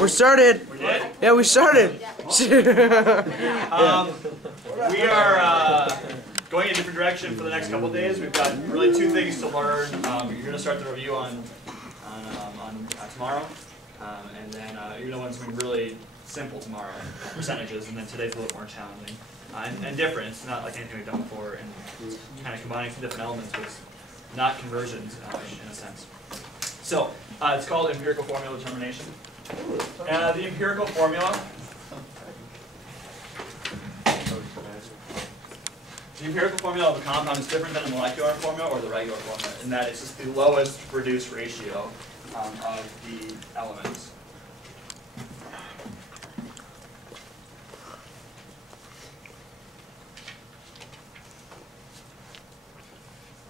We started. We did? Yeah, we started. We are going in a different direction for the next couple of days. We've got really two things to learn. You're going to start the review on tomorrow, and then you're going to learn something really simple tomorrow, percentages, and then today's a little more challenging and different. It's not like anything we've done before, and kind of combining some different elements with not conversions in a sense. So it's called empirical formula determination. The empirical formula. The empirical formula of a compound is different than the molecular formula or the regular formula in that it's just the lowest reduced ratio of the elements.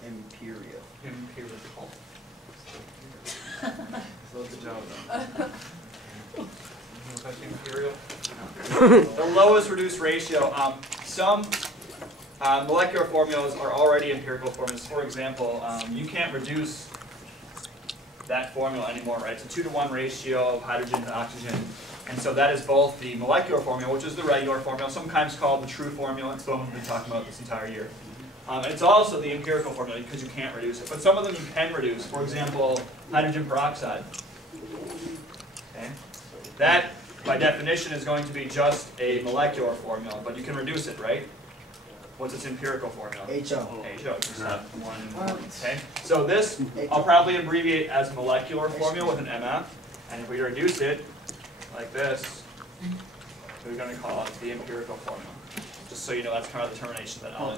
Empirical. Imperial. The lowest reduced ratio. Some molecular formulas are already empirical formulas. For example, you can't reduce that formula anymore, right? It's a 2-to-1 ratio of hydrogen to oxygen. And so that is both the molecular formula, which is the regular formula, sometimes called the true formula. It's the one we've been talking about this entire year. And it's also the empirical formula because you can't reduce it. But some of them you can reduce. For example, hydrogen peroxide. Okay? That, by definition, is going to be just a molecular formula, but you can reduce it, right? What's its empirical formula? HO. HO, just have 1 and 1. Okay? So this, I'll probably abbreviate as molecular formula with an MF. And if we reduce it like this, we're going to call it the empirical formula. Just so you know, that's kind of the determination that I'll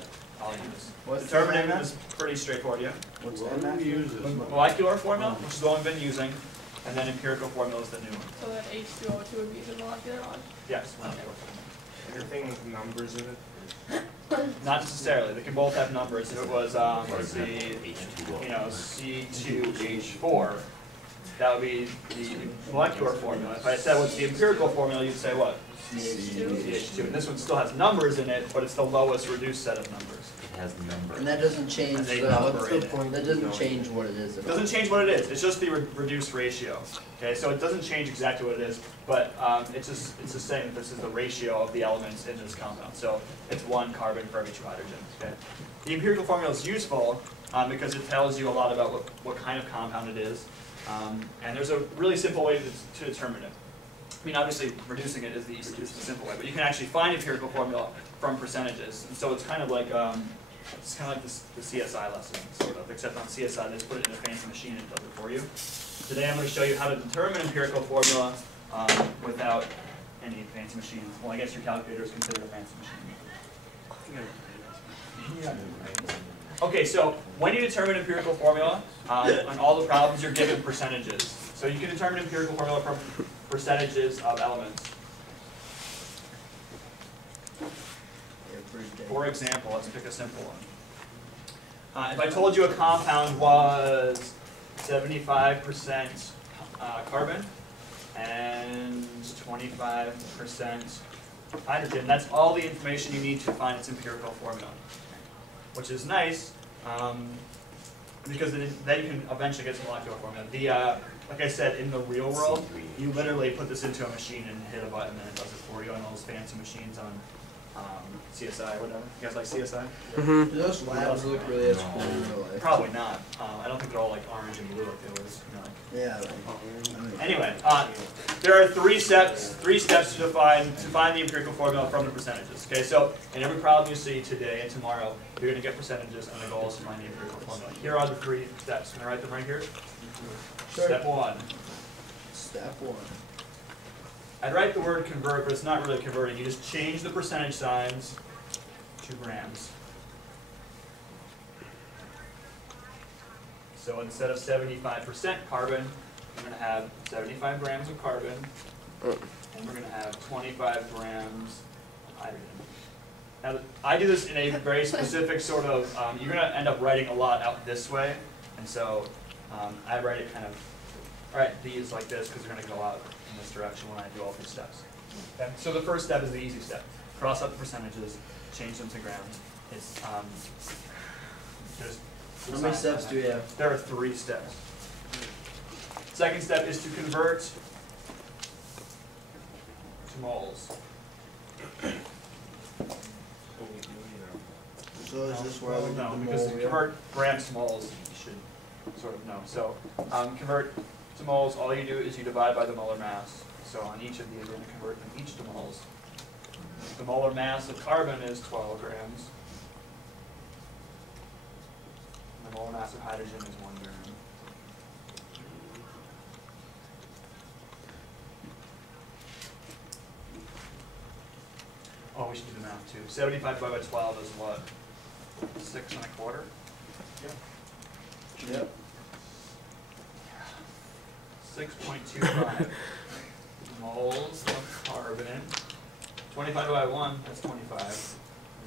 use. What's Determining the MF? is pretty straightforward, yeah? What's the MF? Molecular formula, which is the one we've been using, and then empirical formula is the new one. So that H2O2 would be the molecular one? Yes, molecular formula. Anything with numbers in it? Not necessarily. They can both have numbers. If it was, let's see, C2H4, that would be the molecular formula. If I said what's the empirical formula, you'd say what? CH2. And this one still has numbers in it, but it's the lowest reduced set of numbers. It has numbers. And that doesn't change Has a the, number what's in the it. point? That doesn't change what it is. It doesn't change what it is. It's just the reduced ratio. Okay, so it doesn't change exactly what it is, but it's just saying that this is the ratio of the elements in this compound. So it's 1 carbon for every 2 hydrogens. Okay. The empirical formula is useful because it tells you a lot about what kind of compound it is, and there's a really simple way to determine it. I mean, obviously, reducing it is the simple way, but you can actually find empirical formula from percentages, and so it's kind of like it's kind of like the CSI lesson, sort of, except on CSI they just put it in a fancy machine and it does it for you. Today I'm going to show you how to determine empirical formula without any fancy machine. Well, I guess your calculator is considered a fancy machine. Okay, so when you determine empirical formula, on all the problems you're given percentages. So you can determine empirical formula from percentages of elements. For example, let's pick a simple one. If I told you a compound was 75% carbon and 25% hydrogen, that's all the information you need to find its empirical formula, which is nice because then you can eventually get some molecular formula. Like I said, in the real world, you literally put this into a machine and hit a button and it does it for you on all those fancy machines on CSI, whatever. You guys like CSI? Do those labs look really as cool in real life? Probably not. I don't think they're all like orange and blue like they was. Yeah. Like, Anyway, there are three steps to find the empirical formula from the percentages. Okay, so in every problem you see today and tomorrow, you're going to get percentages, and the goal is to find the empirical formula. Here are the 3 steps. Can I write them right here? Sure. Step 1. Step 1. I'd write the word convert, but it's not really converting. You just change the percentage signs to grams. So instead of 75% carbon, we're going to have 75 grams of carbon, and we're going to have 25 grams of hydrogen. Now, I do this in a very specific sort of, you're going to end up writing a lot out this way, and so I write it kind of, these like this because they're going to go out in this direction when I do all 3 steps. Okay? So the first step is the easy step. Cross out the percentages, change them to grams. It's just How many steps do we have? There are 3 steps. Second step is to convert to moles. So is this where I look No, at the because mole? convert grams to moles, you should sort of know. So convert to moles, all you do is you divide by the molar mass. So on each of these, we're going to convert them each to moles. The molar mass of carbon is 12 grams. And the molar mass of hydrogen is 1 gram. Oh, we should do the math too. 75 divided by 12 is what? 6 1/4? Yep. 6.25 moles of carbon. 25 divided by 1, that's 25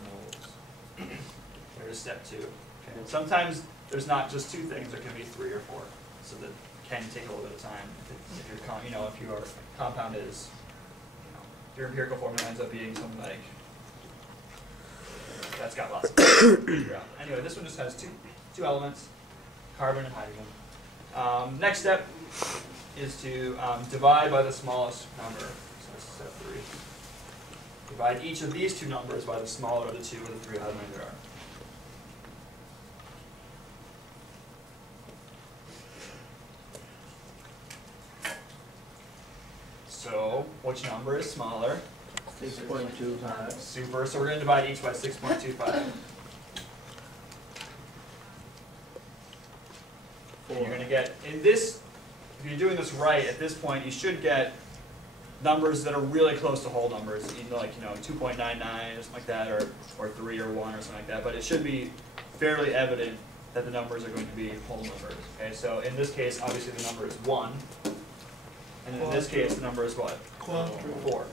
moles. There's step 2. Okay. Sometimes there's not just 2 things, there can be 3 or 4. So that can take a little bit of time. If your compound is, your empirical formula ends up being something like, that's got lots of things. Anyway, this one just has two elements, carbon and hydrogen. Next step is to divide by the smallest number. So that's step 3. Divide each of these 2 numbers by the smaller of the 2 or the 3, how many there are. So, which number is smaller? 6.25. Super. So we're going to divide each by 6.25. And you're going to get, in this, if you're doing this right, at this point, you should get numbers that are really close to whole numbers, like 2.99 or something like that, or 3 or 1 or something like that. But it should be fairly evident that the numbers are going to be whole numbers. Okay, so in this case, obviously the number is 1. And in this case, the number is what? 4.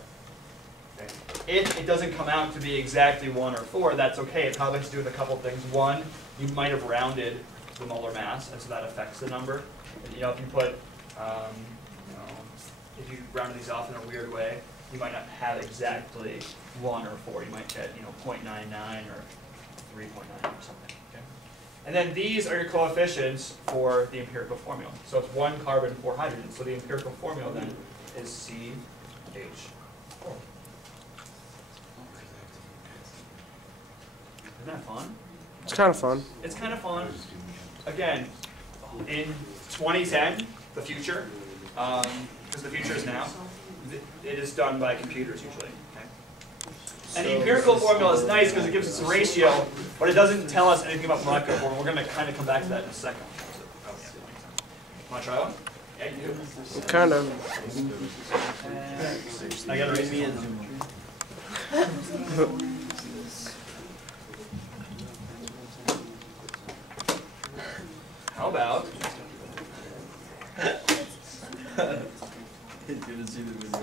Okay. If it doesn't come out to be exactly 1 or 4, that's okay. It probably has to do with a couple things. One, you might have rounded the molar mass, and so that affects the number. If you put, if you rounded these off in a weird way, you might not have exactly 1 or 4. You might get, 0.99 or 3.9 or something. Okay? And then these are your coefficients for the empirical formula. So it's 1 carbon, 4 hydrogen. So the empirical formula then is CH4. Isn't that fun? It's kind of fun. It's kind of fun. Again, in 2010, the future, because the future is now, it is done by computers usually. Okay? And the empirical formula is nice because it gives us a ratio, but it doesn't tell us anything about molecular form. We're going to kind of come back to that in a second. Want to try one? Yeah, you do. Kind of. I got to raise me How about? He's gonna see the video.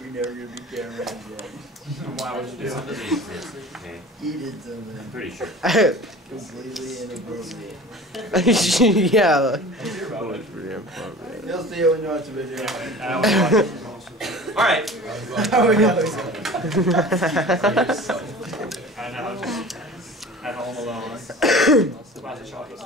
You're never gonna be camera again. Why would you do it? He did something. I'm pretty sure. Completely inappropriate. Yeah. Let's hear about it. You'll see it when you watch the video. All right. Oh, yeah. I know. Just at home alone. Glass of chocolate.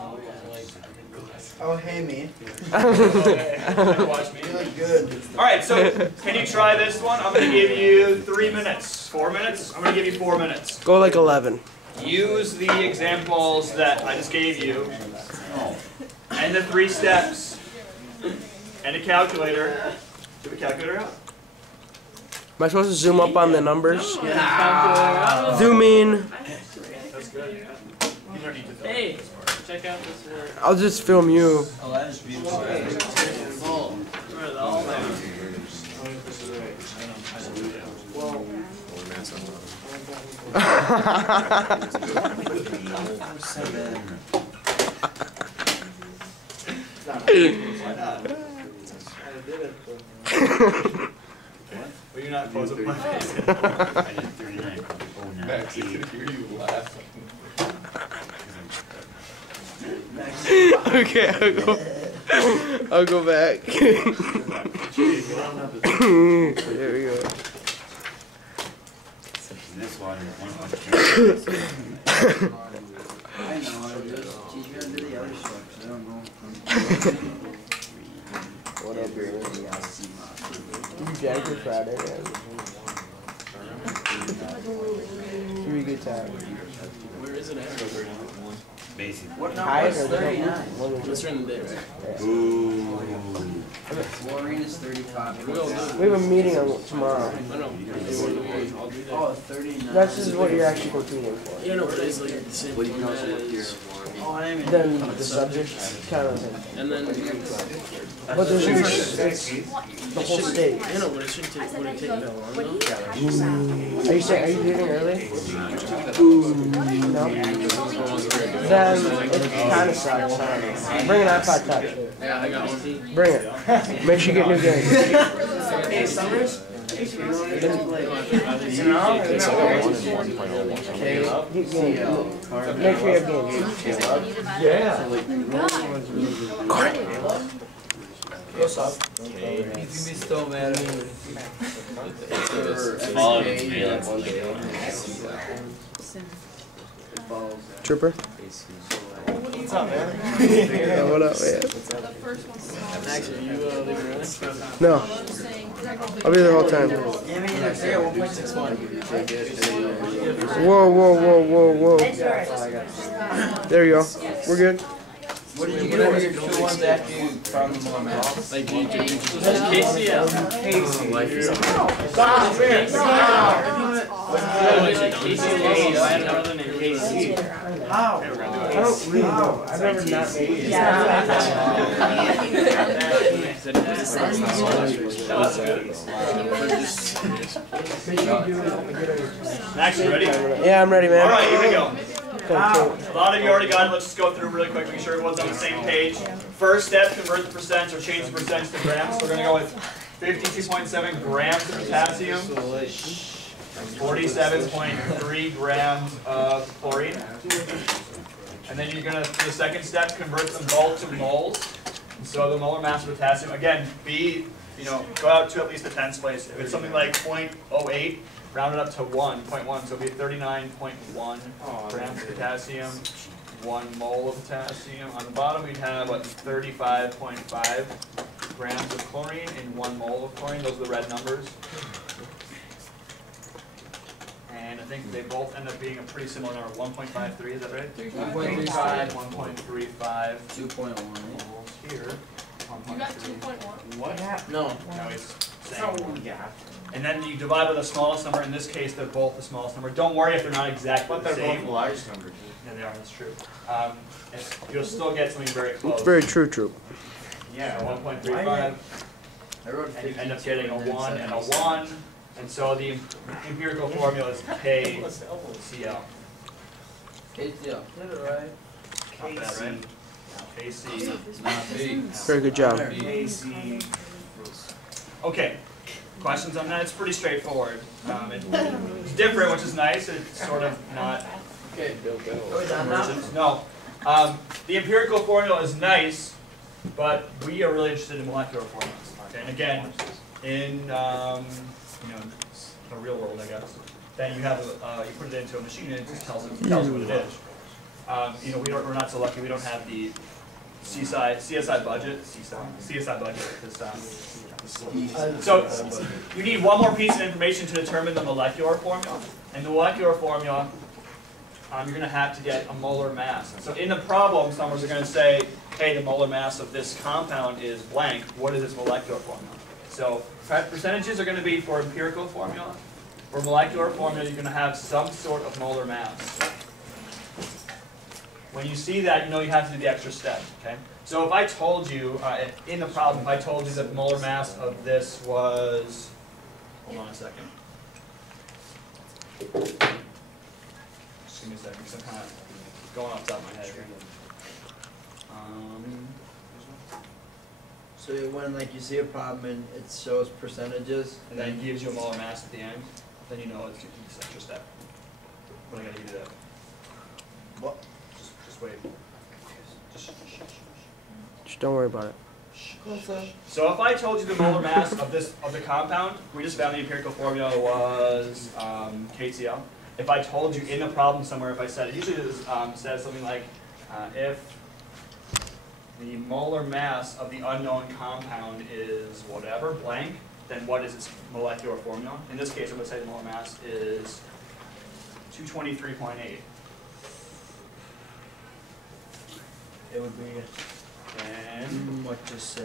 Oh, hey, me. Watch me. You look good. All right. So, can you try this one? I'm going to give you 3 minutes. 4 minutes? I'm going to give you 4 minutes. Go like 11. Use the examples that I just gave you, and the 3 steps, and a calculator. Do we calculator out? Am I supposed to zoom up on the numbers? Yeah. Zoom in. That's good. You don't need to fill Hey, this part. check out this work. I'll just film you. Oh, that is beautiful. Oh, where the all there. Why not? Will you not close up my face? I did 39. Max, I can hear you laugh. Okay, I'll go back. There we go. This one is 1. I know, I just teach me how to do the other stuff, 'cause I don't know. What up, dude? You jacked your Friday, man. Give me a good time. Where is it at? Basic. What High number is or 39? It's during the day, right? Ooh. Maureen is 35. We all do. We have a meeting on tomorrow. I know. I'll do that. Oh, 39. This is what you're actually competing for. Yeah, no, but it's like the same thing as, Oh, I didn't even. Then the subject kind of, and then, but there's it's the whole state. you know, but it shouldn't take, would it take that long though? Are you saying, are you leaving early? No? Then it kind of sucks. I don't know. Bring an iPod Touch. Yeah, I got one. Bring it. Make sure you get new games. Hey, Summers? Get games. Make sure you have games. What's up? You can be still mad at me. Follow the mail. Trooper? What's up, man? What up, man? Max, are you leaving early? No. I'll be there the whole time. Yeah, man, next year, 1.61. Whoa, whoa, whoa, whoa, whoa. There you go. We're good. What did you get over your 2 ones after you found them on math? Like, you KCL. KCL, I had another name, KC. How? I don't really know. I've never not made it. Max, you ready? Yeah, I'm ready, man. All right, here we go. Okay, A lot of you already got it. Let's just go through really quick, make sure everyone's on the same page. First step, convert the percents or change the percents to grams. We're going to go with 52.7 grams of potassium, 47.3 grams of chlorine. And then you're going to, for the second step, convert them both to moles. So the molar mass of potassium, again, go out to at least the tens place. If it's something like 0.08, round it up to 1.1, so it'll be 39.1 grams of potassium, 1 mole of potassium. On the bottom we'd have, 35.5 grams of chlorine and 1 mole of chlorine. Those are the red numbers. And I think they both end up being a pretty similar number, 1.53, is that right? 1.35, 1.35. 2.1. Moles here. You got 2.1? What? No. No, it's saying and then you divide by the smallest number. In this case, they're both the smallest number. Don't worry if they're not exactly the same. the largest number. Yeah, they are. That's true. You'll still get something very close. It's very true, Troop. Yeah, 1.35. I wrote And you end up getting a 52 1 and a 1. And so the empirical formula is KCl. KCL. Right. Not bad, right? KC. Very good job. KC. Okay. Questions on that? It's pretty straightforward. It's different, which is nice. It's sort of not. Okay. Are we done now? No. The empirical formula is nice, but we are really interested in molecular formulas. Okay? And again, in the real world, I guess, then you have you put it into a machine and it just tells you what it is. We're not so lucky. We don't have the CSI budget. CSI budget. So you need one more piece of information to determine the molecular formula. And the molecular formula, you're going to have to get a molar mass. So in the problem, someone's going to say, hey, the molar mass of this compound is blank. What is its molecular formula? So percentages are going to be for empirical formula. For molecular formula, you're going to have some sort of molar mass. When you see that, you know you have to do the extra step. Okay? So if I told you, in the problem, if I told you that the molar mass of this was, hold on a second. Just give me a second, because I'm kind of going off the top of my head here. So when you see a problem and it shows percentages, And then it gives you a molar mass at the end, then you know it's this extra step. When I gotta give you that. What? Just wait. Just don't worry about it. So if I told you the molar mass of the compound, we just found the empirical formula was KCl. If I told you in the problem somewhere, if I said it, usually it says something like if the molar mass of the unknown compound is whatever, blank, then what is its molecular formula? In this case, I'm going to say the molar mass is 223.8. It would be And what to say.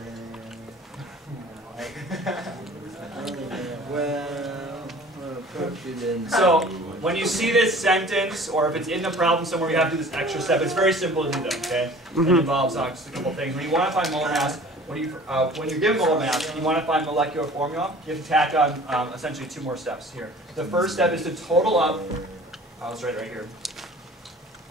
so when you see this sentence, or if it's in the problem somewhere, you have to do this extra step. It's very simple to do that, okay? It involves just a couple of things. When you want to find molar mass, when you're given molar mass, you want to find molecular formula, you have to tack on essentially 2 more steps here. The first step is to total up, let's write it right here,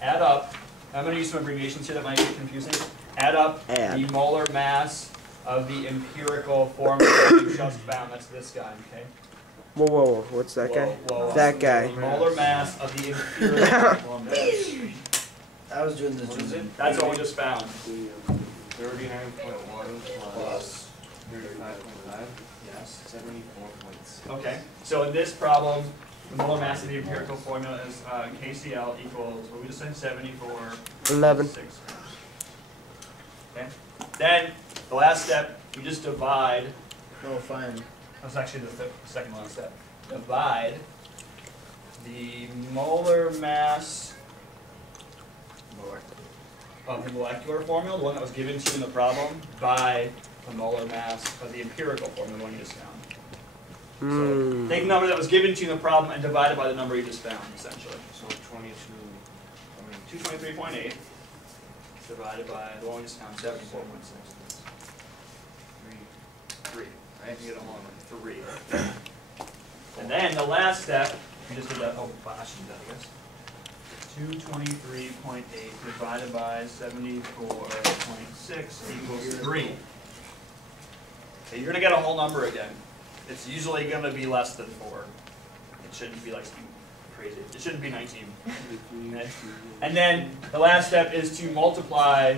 add up, I'm going to use some abbreviations here that might be confusing, add up the molar mass of the empirical formula that you just found. That's this guy, okay? Whoa, whoa, whoa. What's that guy? Whoa. That guy. Molar mass of the empirical formula. I was doing this. That's what we just found. 39.1 plus 35.5. Yes. 74.6. Okay. So in this problem, the molar mass of the empirical formula is KCl equals, what we just said, 74.6. Okay. Then the last step, you just divide. No, fine. That's actually the second last step. Divide the molar mass of the molecular formula, the one that was given to you in the problem, by the molar mass of the empirical formula, the one you just found. So take the number that was given to you in the problem and divide it by the number you just found, essentially. So 223.8 divided by the one we just found, 74.6. 3. I have to get a whole number. 3. And then the last step, we just did that, I should do that, I guess. 223.8 divided by 74.6 equals 3. Okay, you're going to get a whole number again. It's usually going to be less than 4. It shouldn't be like something crazy. It shouldn't be 19. Okay? And then the last step is to multiply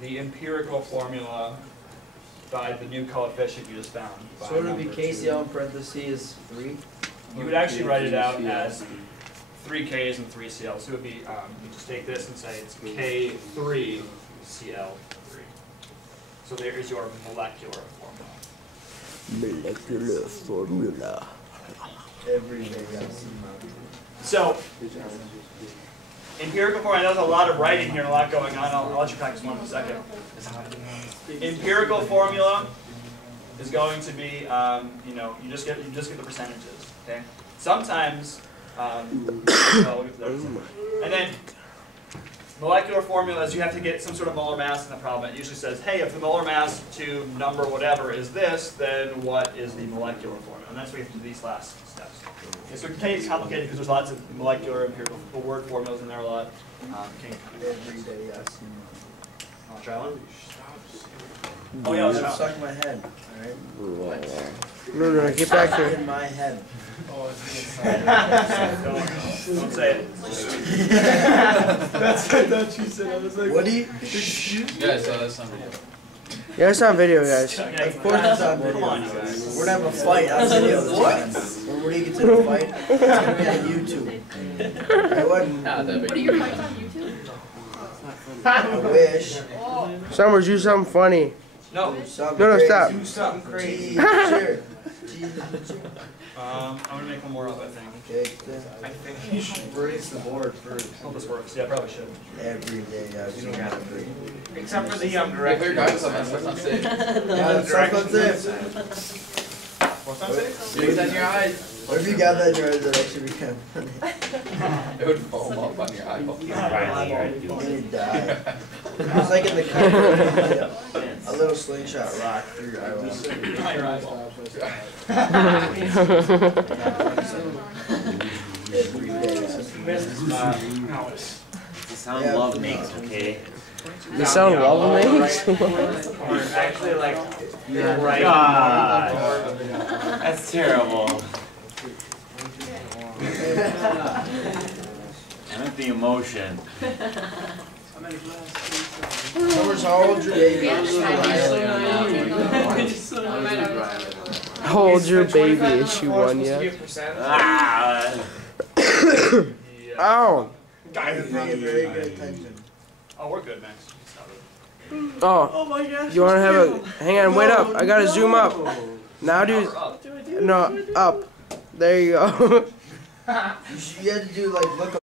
the empirical formula by the new coefficient you just found. So it would be KCl in parentheses 3? You would actually write it out as 3 Ks and 3 Cl. So it would be, you just take this and say it's K3Cl3. So there is your molecular formula. Molecular formula. Every day, yes. So, empirical formula, there's a lot of writing here and a lot going on. I'll let you practice one in a second. Empirical formula is going to be, you just get the percentages. Okay. Sometimes, and then molecular formulas, you have to get some sort of molar mass in the problem. It usually says, hey, if the molar mass to number whatever is this, then what is the molecular formula? And that's why you have to do these last steps. Okay, so it gets complicated because there's lots of molecular empirical word formulas in there a lot. Every day, yes. I'll try one. Oh yeah, I'm stuck in my head. Alright? No, get back here. In my head. Don't say it. That's what I thought you said. I was like, what do you? Yeah, so that's something. Yeah, it's on video, guys. Okay, Of course it's on video. Come on, you guys. We're gonna have a fight on video. What? When we get to the fight, it's gonna be on YouTube. I wouldn't. Not that What are big. your fights on YouTube? I wish. Summers, do something funny. No. Do something No, crazy. stop. Do something crazy. Sure. I'm gonna make one more up, I think. Okay, I think you should brace the board first. Hope this works. Yeah, probably should. Every day, you don't gotta breathe. Except for the If they're guys, that's not safe. Yeah, something's it. What's that say? You get that in your eyes. What if you got that in your eyes that actually become funny? It would foam up on your eyeball. And you die. It's like in the country, a little slingshot rock through your eyeball. Your eyeball. Every day. The sound love makes, okay? The sound love makes? Actually, like, Right. God. That's terrible. And with the emotion. How old's your baby? How old's your baby? Is she 1 yet? Ah. Ow! I'm paying very good attention. Oh, we're good, Max. It's not really. Oh, my gosh. You want to have a... Hang on, wait up. I got to zoom up. Now do... Up. No, up. There you go. You had to do like look